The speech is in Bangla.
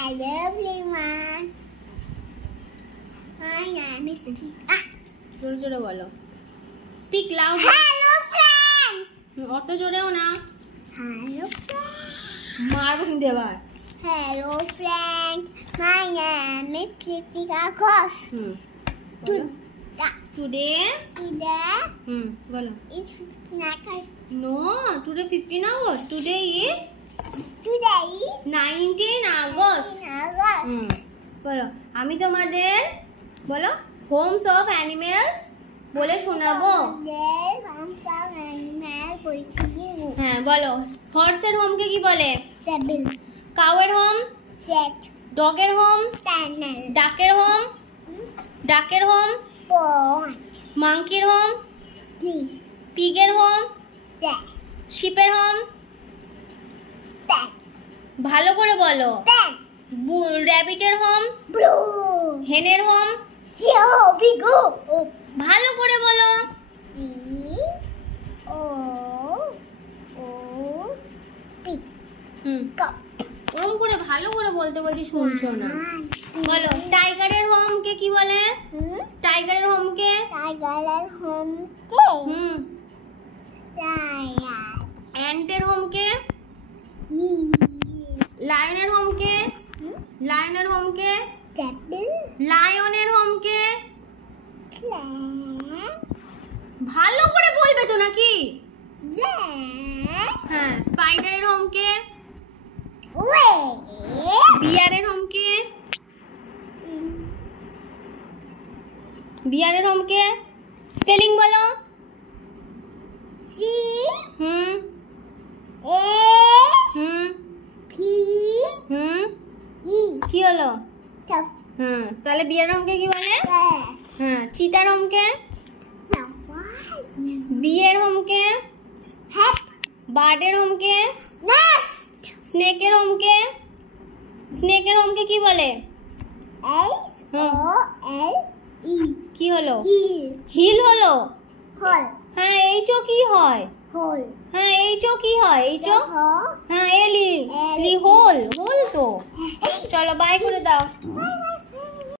Hello everyone. My name is Rita. জোরে জোরে বলো। Speak loud. Hello friend. অত জোরেও না। Hello friend. মারবো কিন্তু এবার। Hello friend. My name is Kritika Ghosh. Today. বলো। It's August. No, today 15 August. Today is 19 August. বলো আমি তোমাদের বলো হোমস অফ অ্যানিমেলস বলে শোনাবো। হ্যাঁ বলো হর্সের হোমকে কি বলে? টেবিল। কাউয়ের হোম? সেট। ডগের হোম? টানেল। ডাকের হোম? ডাকের হোম? পন্ড। মাংকির হোম? ট্রি। পিগের হোম? জ্যাক। শিপের হোম? প্যাট। ভালো করে বলো। প্যাট। র‍্যাবিটের হোম? ব্লু। হেনের হোম? বিগু। ভালো করে বলো। পি। কাপ। ওরকম করে ভালো করে বলতে বলছি শুনছো না। বলো টাইগারের হোমকে কি বলে? টাইগারের হোমকে? টাইগারের হোমকে? লায়ন। অ্যান্টের হোমকে? লায়নের হোমকে? লায়নের হোমকে? টেবিল। লায়নের হোমকে? ক্ল্যান। ভালো করে বলবে তো নাকি? জ্যাক। হ্যাঁ স্পাইডারের হোমকে? ওয়ে। বিয়ারের হোমকে? বিয়ারের হোমকে? স্পেলিং বলো। সি। এ। পি। ই। কি হলো? টফ। তাহলে বিয়ারের হোমকে কি বলে? চিতার হোমকে? বিয়ের হোমকে? হ্যাপ। বার্ডের হোমকে? নেস্ট। স্নেকের হোমকে? স্নেকের হোমকে কি বলে? এইচ ও এল ই। কি হলো? হিল। হিল হলো। হল। হ্যাঁ এইচও কি হয়? হোল। হ্যাঁ এইচও কি হয়? এইচও হল। হ্যাঁ এলি হোল হোল তো। চলো বাই করে দাও। Bye bye.